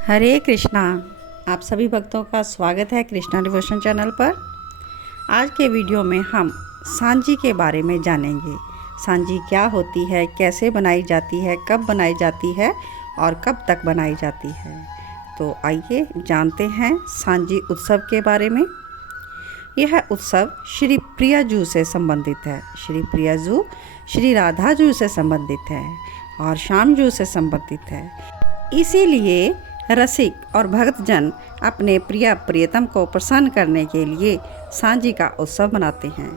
हरे कृष्णा। आप सभी भक्तों का स्वागत है कृष्णा डिवोशन चैनल पर। आज के वीडियो में हम सांजी के बारे में जानेंगे। सांजी क्या होती है, कैसे बनाई जाती है, कब बनाई जाती है और कब तक बनाई जाती है। तो आइए जानते हैं सांजी उत्सव के बारे में। यह उत्सव श्री प्रियाजू से संबंधित है। श्री प्रियाजू श्री राधा जू से संबंधित है और श्याम जू से संबंधित है। इसीलिए रसिक और भक्तजन अपने प्रिय प्रियतम को प्रसन्न करने के लिए सांजी का उत्सव मनाते हैं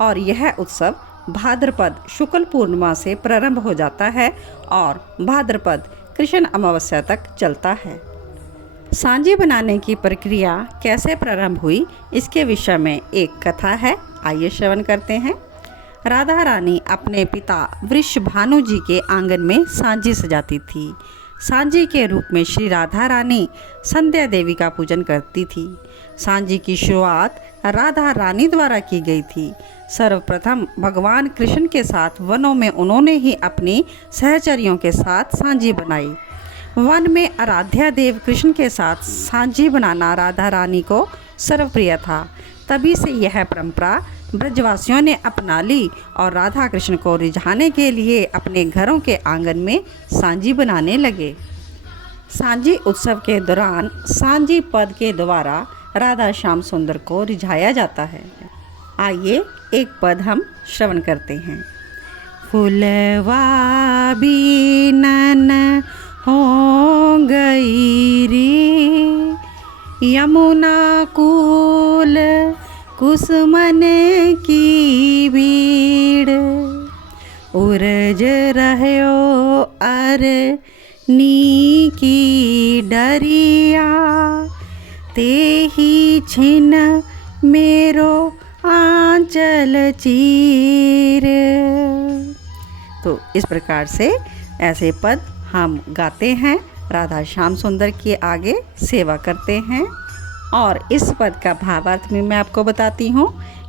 और यह उत्सव भाद्रपद शुक्ल पूर्णिमा से प्रारंभ हो जाता है और भाद्रपद कृष्ण अमावस्या तक चलता है। सांजी बनाने की प्रक्रिया कैसे प्रारंभ हुई, इसके विषय में एक कथा है, आइए श्रवण करते हैं। राधा रानी अपने पिता वृषभानु जी के आंगन में सांजी सजाती थी। सांजी के रूप में श्री राधा रानी संध्या देवी का पूजन करती थी। सांजी की शुरुआत राधा रानी द्वारा की गई थी। सर्वप्रथम भगवान कृष्ण के साथ वनों में उन्होंने ही अपनी सहचरियों के साथ सांजी बनाई। वन में आराध्या देव कृष्ण के साथ सांजी बनाना राधा रानी को सर्वप्रिय था। तभी से यह परंपरा ब्रजवासियों ने अपना ली और राधा कृष्ण को रिझाने के लिए अपने घरों के आंगन में सांजी बनाने लगे। सांजी उत्सव के दौरान सांजी पद के द्वारा राधा श्याम सुंदर को रिझाया जाता है। आइए एक पद हम श्रवण करते हैं। फुलवा बीनन हो गई रे यमुना कूल कुसुमन की भीड़ उरज रहो अर नी की डरिया ते ही छिन मेरो आंचल चीर। तो इस प्रकार से ऐसे पद हम गाते हैं, राधा श्याम सुंदर के आगे सेवा करते हैं। और इस पद का भावार्थ में मैं आपको बताती हूँ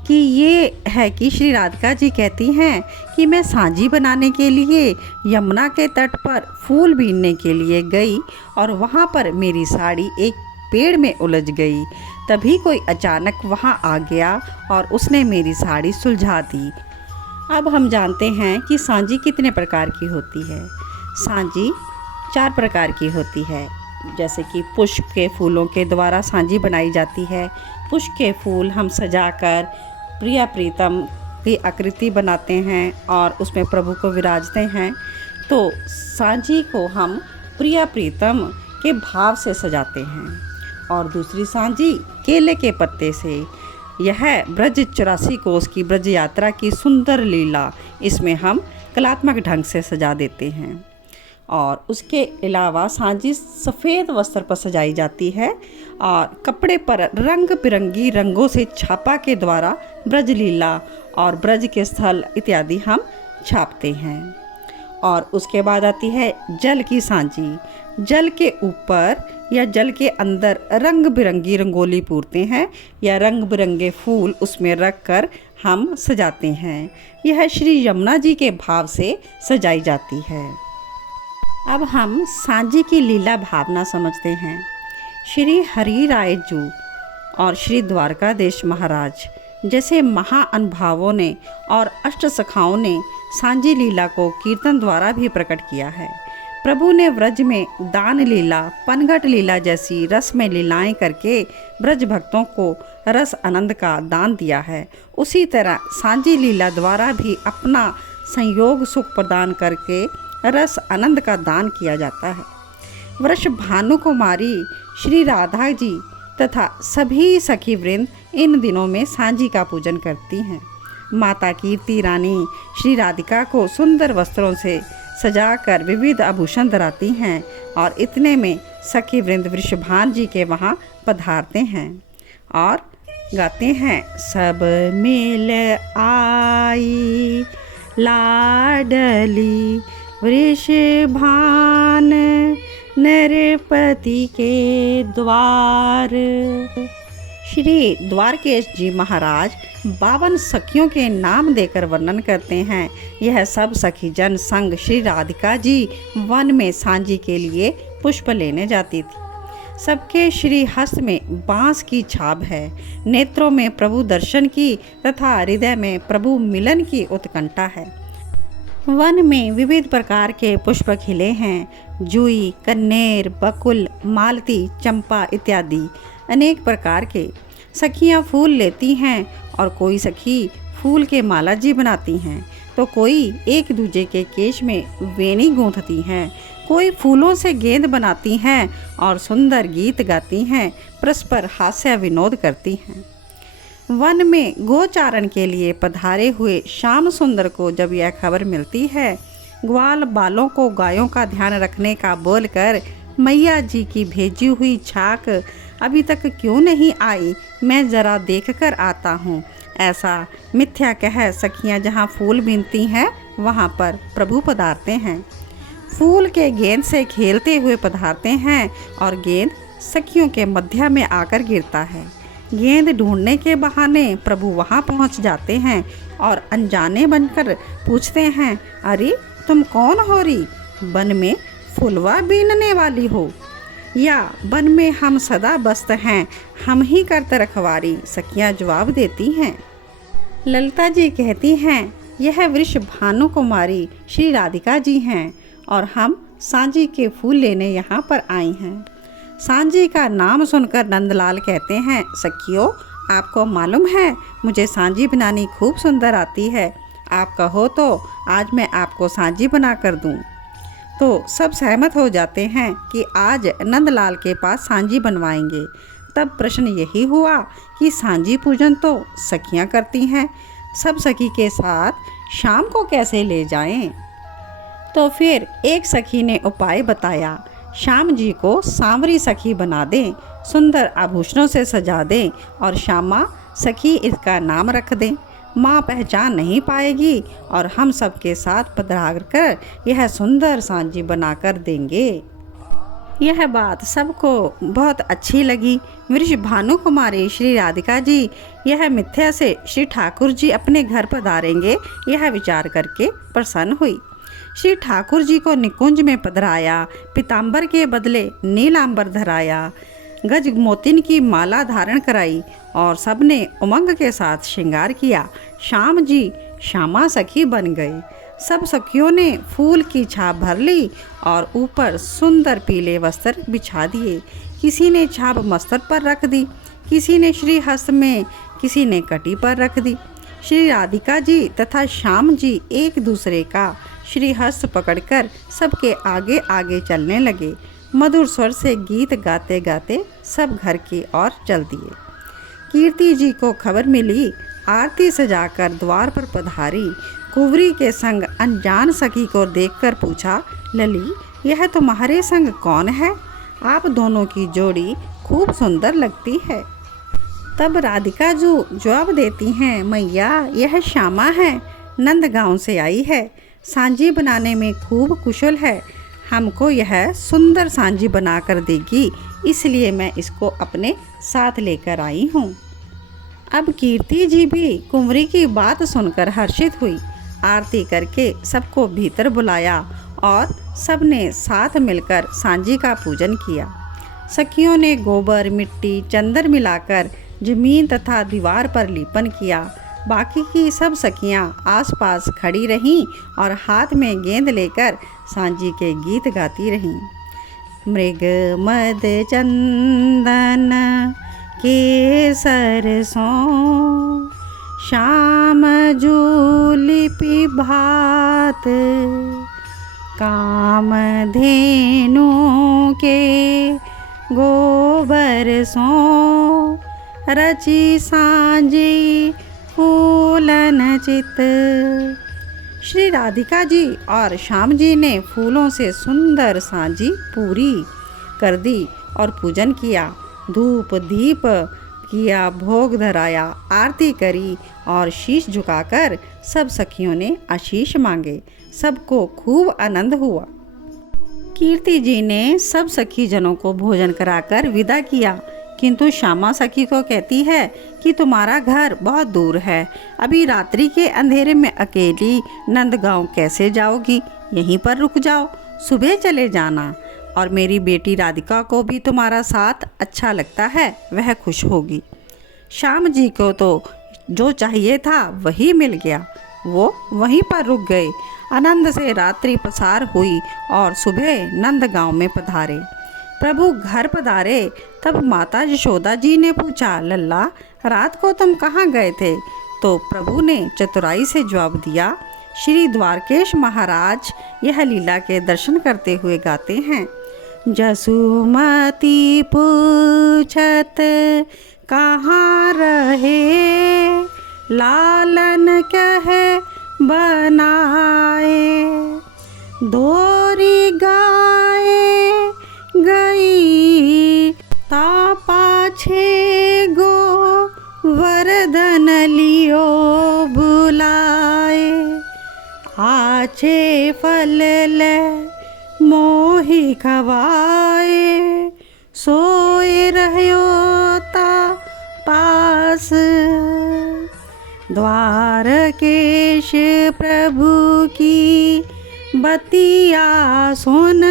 कि ये है कि श्री राधिका जी कहती हैं कि मैं सांजी बनाने के लिए यमुना के तट पर फूल बीनने के लिए गई और वहाँ पर मेरी साड़ी एक पेड़ में उलझ गई। तभी कोई अचानक वहाँ आ गया और उसने मेरी साड़ी सुलझा दी। अब हम जानते हैं कि सांजी कितने प्रकार की होती है। सांजी 4 प्रकार की होती है। जैसे कि पुष्प के फूलों के द्वारा सांजी बनाई जाती है। पुष्प के फूल हम सजाकर प्रिय प्रीतम की आकृति बनाते हैं और उसमें प्रभु को विराजते हैं। तो सांजी को हम प्रिय प्रीतम के भाव से सजाते हैं। और दूसरी सांजी केले के पत्ते से। यह ब्रज 84 कोस की ब्रज यात्रा की सुंदर लीला, इसमें हम कलात्मक ढंग से सजा देते हैं। और उसके अलावा सांजी सफ़ेद वस्त्र पर सजाई जाती है और कपड़े पर रंग बिरंगी रंगों से छापा के द्वारा ब्रज लीला और ब्रज के स्थल इत्यादि हम छापते हैं। और उसके बाद आती है जल की सांजी। जल के ऊपर या जल के अंदर रंग बिरंगी रंगोली पूरते हैं या रंग बिरंगे फूल उसमें रख कर हम सजाते हैं। यह श्री यमुना जी के भाव से सजाई जाती है। अब हम सांजी की लीला भावना समझते हैं। श्री हरि राय जू और श्री द्वारकाधीश महाराज जैसे महाअनुभावों ने और अष्ट सखाओं ने सांजी लीला को कीर्तन द्वारा भी प्रकट किया है। प्रभु ने व्रज में दान लीला, पनघट लीला जैसी रसमय लीलाएं करके ब्रज भक्तों को रस आनंद का दान दिया है। उसी तरह सांजी लीला द्वारा भी अपना संयोग सुख प्रदान करके रस आनंद का दान किया जाता है। वृषभानु कुमारी श्री राधा जी तथा सभी सखी वृंद इन दिनों में सांजी का पूजन करती हैं। माता कीर्ति रानी श्री राधिका को सुंदर वस्त्रों से सजाकर विविध आभूषण धराती हैं और इतने में सखी वृंद वृषभान जी के वहाँ पधारते हैं और गाते हैं। सब मिल आई लाडली वृषभान नरपति के द्वार। श्री द्वारकेश जी महाराज 52 सखियों के नाम देकर वर्णन करते हैं। यह सब सखी जन संग श्री राधिका जी वन में सांजी के लिए पुष्प लेने जाती थी। सबके श्रीहस्त में बांस की छाप है, नेत्रों में प्रभु दर्शन की तथा हृदय में प्रभु मिलन की उत्कंठा है। वन में विविध प्रकार के पुष्प खिले हैं, जूई, कन्नेर, बकुल, मालती, चंपा इत्यादि अनेक प्रकार के। सखियां फूल लेती हैं और कोई सखी फूल के माला जी बनाती हैं, तो कोई एक दूजे के केश में वेणी गूंथती हैं, कोई फूलों से गेंद बनाती हैं और सुंदर गीत गाती हैं, परस्पर हास्य विनोद करती हैं। वन में गोचारण के लिए पधारे हुए श्याम सुंदर को जब यह खबर मिलती है, ग्वाल बालों को गायों का ध्यान रखने का बोलकर मैया जी की भेजी हुई छाक अभी तक क्यों नहीं आई, मैं ज़रा देख कर आता हूँ, ऐसा मिथ्या कह सखियाँ जहाँ फूल बीनती हैं वहाँ पर प्रभु पधारते हैं। फूल के गेंद से खेलते हुए पधारते हैं और गेंद सखियों के मध्य में आकर गिरता है। गेंद ढूंढने के बहाने प्रभु वहाँ पहुँच जाते हैं और अनजाने बनकर पूछते हैं, अरे तुम कौन हो री, वन में फुलवा बीनने वाली हो या वन में हम सदा बस्त हैं, हम ही करते रखवारी, सखियाँ जवाब देती हैं। ललिता जी कहती हैं, यह वृष भानु कुमारी श्री राधिका जी हैं और हम सांझी के फूल लेने यहाँ पर आई हैं। सांझी का नाम सुनकर नंदलाल कहते हैं, सखियों आपको मालूम है मुझे सांझी बनानी खूब सुंदर आती है, आप कहो तो आज मैं आपको सांझी बना कर दूँ। तो सब सहमत हो जाते हैं कि आज नंदलाल के पास सांझी बनवाएंगे। तब प्रश्न यही हुआ कि सांझी पूजन तो सखियां करती हैं, सब सखी के साथ शाम को कैसे ले जाएं? तो फिर एक सखी ने उपाय बताया, श्याम जी को सांवरी सखी बना दें, सुंदर आभूषणों से सजा दें और श्यामा सखी इसका नाम रख दें। माँ पहचान नहीं पाएगी और हम सबके साथ पधार कर यह सुंदर सांझी बनाकर देंगे। यह बात सबको बहुत अच्छी लगी। वृष भानु कुमारी श्री राधिका जी यह मिथ्या से श्री ठाकुर जी अपने घर पधारेंगे यह विचार करके प्रसन्न हुई। श्री ठाकुर जी को निकुंज में पधराया, पीताम्बर के बदले नीलांबर धराया, गज मोतिन की माला धारण कराई और सबने उमंग के साथ श्रृंगार किया। श्याम जी श्यामा सखी बन गए। सब सखियों ने फूल की छाप भर ली और ऊपर सुंदर पीले वस्त्र बिछा दिए। किसी ने छाप मस्तक पर रख दी, किसी ने श्रीहस्त में, किसी ने कटी पर रख दी। श्री राधिका जी तथा श्याम जी एक दूसरे का श्रीहस्त पकड़कर सबके आगे आगे चलने लगे। मधुर स्वर से गीत गाते गाते सब घर की ओर चल दिए। कीर्ति जी को खबर मिली, आरती सजाकर द्वार पर पधारी। कुंवरी के संग अनजान सखी को देखकर पूछा, लली यह तुम्हारे संग कौन है? आप दोनों की जोड़ी खूब सुंदर लगती है। तब राधिका जी जवाब देती हैं, मैया यह श्यामा है, नंद गांव से आई है, सांझी बनाने में खूब कुशल है, हमको यह सुंदर सांझी बना कर देगी, इसलिए मैं इसको अपने साथ लेकर आई हूँ। अब कीर्ति जी भी कुंवरी की बात सुनकर हर्षित हुई। आरती करके सबको भीतर बुलाया और सबने साथ मिलकर सांझी का पूजन किया। सखियों ने गोबर, मिट्टी, चंदन मिलाकर जमीन तथा दीवार पर लेपन किया। बाकी की सब सखियां आसपास खड़ी रहीं और हाथ में गेंद लेकर सांझी के गीत गाती रहीं। मृग मद चंदन केसर सो, श्याम जूलिपि भात, काम धेनु के गोबर सो, रची सांझी फूलन चित। श्री राधिका जी और श्याम जी ने फूलों से सुंदर सांझी पूरी कर दी और पूजन किया। धूप दीप किया, भोग धराया, आरती करी और शीश झुकाकर सब सखियों ने आशीष मांगे। सबको खूब आनंद हुआ। कीर्ति जी ने सब सखी जनों को भोजन कराकर विदा किया, किंतु श्यामा सखी को कहती है कि तुम्हारा घर बहुत दूर है, अभी रात्रि के अंधेरे में अकेली नंदगांव कैसे जाओगी? यहीं पर रुक जाओ, सुबह चले जाना। और मेरी बेटी राधिका को भी तुम्हारा साथ अच्छा लगता है, वह खुश होगी। श्याम जी को तो जो चाहिए था वही मिल गया। वो वहीं पर रुक गए। आनंद से रात्रि पसार हुई और सुबह नंदगांव में पधारे। प्रभु घर पधारे तब माता यशोदा जी ने पूछा, लल्ला रात को तुम कहाँ गए थे? तो प्रभु ने चतुराई से जवाब दिया, श्री द्वारकेश महाराज यह लीला के दर्शन करते हुए गाते हैं, जसुमती पूछत कहाँ रहे, लालन कहे बनाए, दोरी गाए गई ता पाछे गो वर्धन लियो बुलाए, आछे फल ले मोहि खवाए, सोए रह्यो ता पास, द्वारकेश प्रभु की बतिया सुन,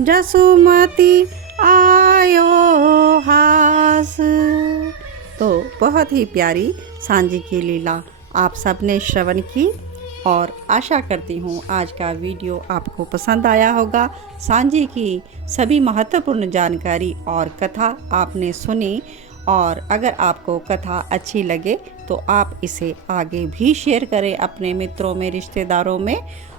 जसुमती आयो हास। तो बहुत ही प्यारी सांझी की लीला आप सबने श्रवण की और आशा करती हूँ आज का वीडियो आपको पसंद आया होगा। सांझी की सभी महत्वपूर्ण जानकारी और कथा आपने सुनी, और अगर आपको कथा अच्छी लगे तो आप इसे आगे भी शेयर करें अपने मित्रों में, रिश्तेदारों में,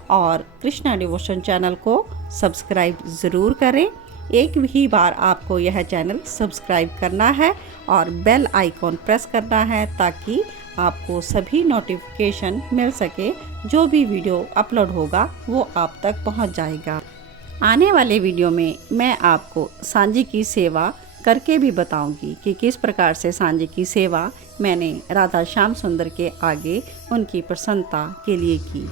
और कृष्णा डिवोशन चैनल को सब्सक्राइब ज़रूर करें। एक भी बार आपको यह चैनल सब्सक्राइब करना है और बेल आइकॉन प्रेस करना है ताकि आपको सभी नोटिफिकेशन मिल सके। जो भी वीडियो अपलोड होगा वो आप तक पहुंच जाएगा। आने वाले वीडियो में मैं आपको सांझी की सेवा करके भी बताऊंगी कि किस प्रकार से सांझी की सेवा मैंने राधा श्याम सुंदर के आगे उनकी प्रसन्नता के लिए की।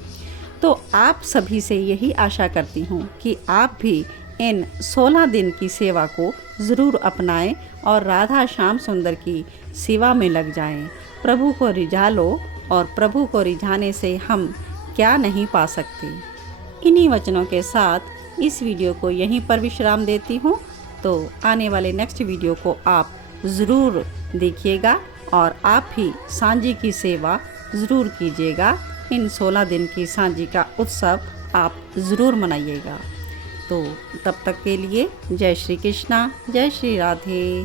तो आप सभी से यही आशा करती हूँ कि आप भी इन 16 दिन की सेवा को ज़रूर अपनाएं और राधा श्याम सुंदर की सेवा में लग जाएं। प्रभु को रिझा लो, और प्रभु को रिझाने से हम क्या नहीं पा सकते। इन्हीं वचनों के साथ इस वीडियो को यहीं पर विश्राम देती हूँ। तो आने वाले नेक्स्ट वीडियो को आप ज़रूर देखिएगा और आप भी सांझी की सेवा ज़रूर कीजिएगा। इन 16 दिन की सांझी का उत्सव आप ज़रूर मनाइएगा। तो तब तक के लिए जय श्री कृष्णा, जय श्री राधे।